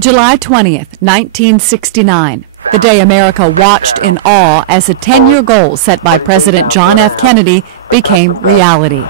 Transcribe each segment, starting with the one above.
July 20th, 1969, the day America watched in awe as a 10-year goal set by President John F. Kennedy became reality.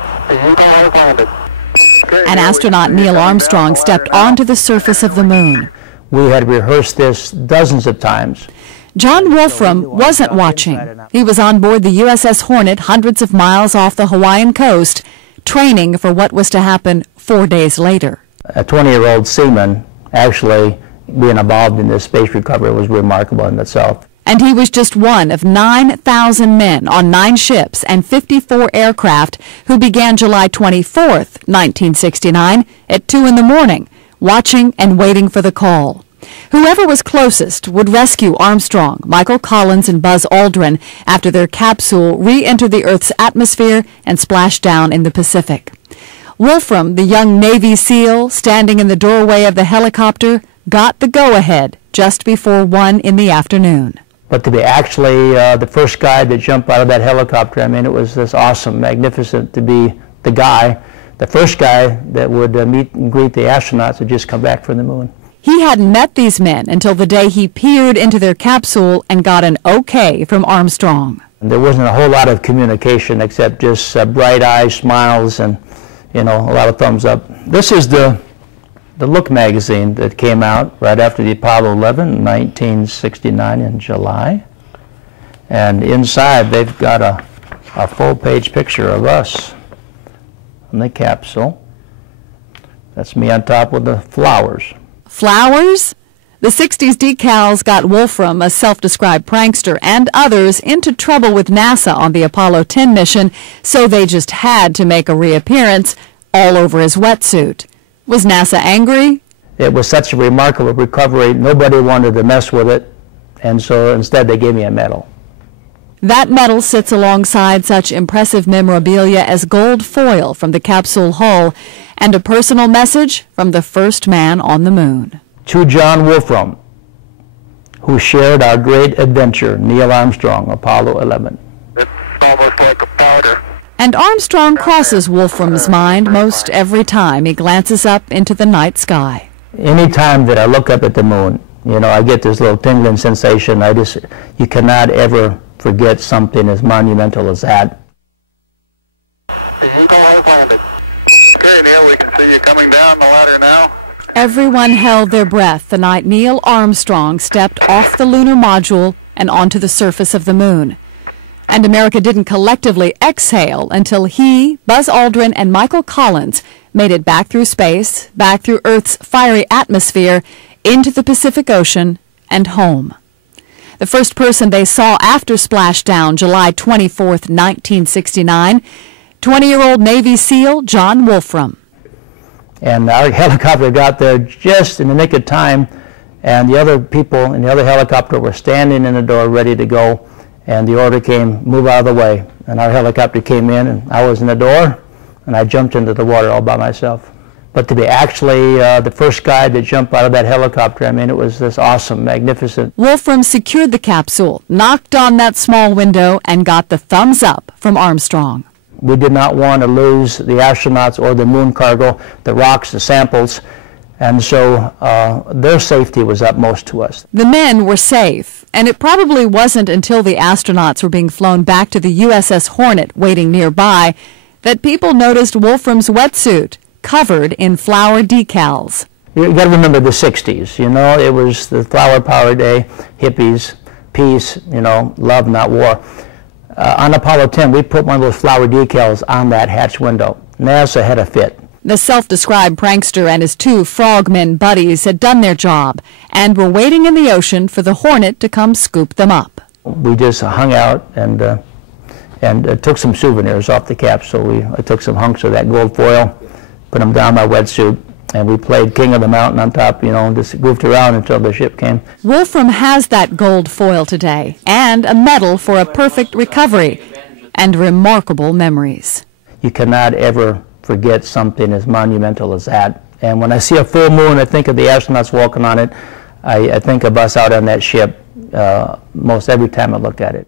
And astronaut Neil Armstrong stepped onto the surface of the moon. We had rehearsed this dozens of times. John Wolfram wasn't watching. He was on board the USS Hornet hundreds of miles off the Hawaiian coast, training for what was to happen 4 days later. A 20-year-old seaman actually being involved in this space recovery was remarkable in itself. And he was just one of 9,000 men on 9 ships and 54 aircraft who began July 24th, 1969 at 2 in the morning, watching and waiting for the call. Whoever was closest would rescue Armstrong, Michael Collins, and Buzz Aldrin after their capsule re-entered the Earth's atmosphere and splashed down in the Pacific. Wolfram, the young Navy SEAL standing in the doorway of the helicopter, got the go-ahead just before 1 in the afternoon. But to be actually the first guy to jump out of that helicopter, I mean, it was this awesome, magnificent to be the guy, the first guy that would meet and greet the astronauts who just come back from the moon. He hadn't met these men until the day he peered into their capsule and got an okay from Armstrong. And there wasn't a whole lot of communication except just bright eyes, smiles, and a lot of thumbs up. This is the Look magazine that came out right after the Apollo 11 in 1969 in July. And inside they've got a full-page picture of us in the capsule. That's me on top with the flowers. Flowers? The 60s decals got Wolfram, a self-described prankster, and others into trouble with NASA on the Apollo 10 mission, so they just had to make a reappearance all over his wetsuit. Was NASA angry? It was such a remarkable recovery, nobody wanted to mess with it, and so instead they gave me a medal. That medal sits alongside such impressive memorabilia as gold foil from the capsule hull and a personal message from the first man on the moon. To John Wolfram, who shared our great adventure, Neil Armstrong, Apollo 11. It's almost like a powder. And Armstrong crosses Wolfram's mind most every time he glances up into the night sky. Any time that I look up at the moon, I get this little tingling sensation. You cannot ever forget something as monumental as that. Okay, Neil, we can see you coming down the ladder now. Everyone held their breath the night Neil Armstrong stepped off the lunar module and onto the surface of the moon. And America didn't collectively exhale until he, Buzz Aldrin, and Michael Collins made it back through space, back through Earth's fiery atmosphere, into the Pacific Ocean, and home. The first person they saw after splashdown, July 24th, 1969, 20-year-old Navy SEAL John Wolfram. And our helicopter got there just in the nick of time, and the other people in the other helicopter were standing in the door ready to go, and the order came, move out of the way. And our helicopter came in, and I was in the door, and I jumped into the water all by myself. But to be actually the first guy to jump out of that helicopter, I mean, it was this awesome, magnificent. Wolfram secured the capsule, knocked on that small window, and got the thumbs up from Armstrong. We did not want to lose the astronauts or the moon cargo, the rocks, the samples, and so their safety was utmost to us. The men were safe, and it probably wasn't until the astronauts were being flown back to the USS Hornet waiting nearby that people noticed Wolfram's wetsuit covered in flower decals. You got to remember the 60s, it was the Flower Power Day, hippies, peace, love, not war. On Apollo 10, we put one of those flower decals on that hatch window. NASA had a fit. The self-described prankster and his 2 frogmen buddies had done their job and were waiting in the ocean for the Hornet to come scoop them up. We just hung out and took some souvenirs off the capsule. I took some hunks of that gold foil, put them down my wetsuit, and we played King of the Mountain on top, just goofed around until the ship came. Wolfram has that gold foil today and a medal for a perfect recovery and remarkable memories. You cannot ever forget something as monumental as that. And when I see a full moon, I think of the astronauts walking on it. I think of us out on that ship most every time I look at it.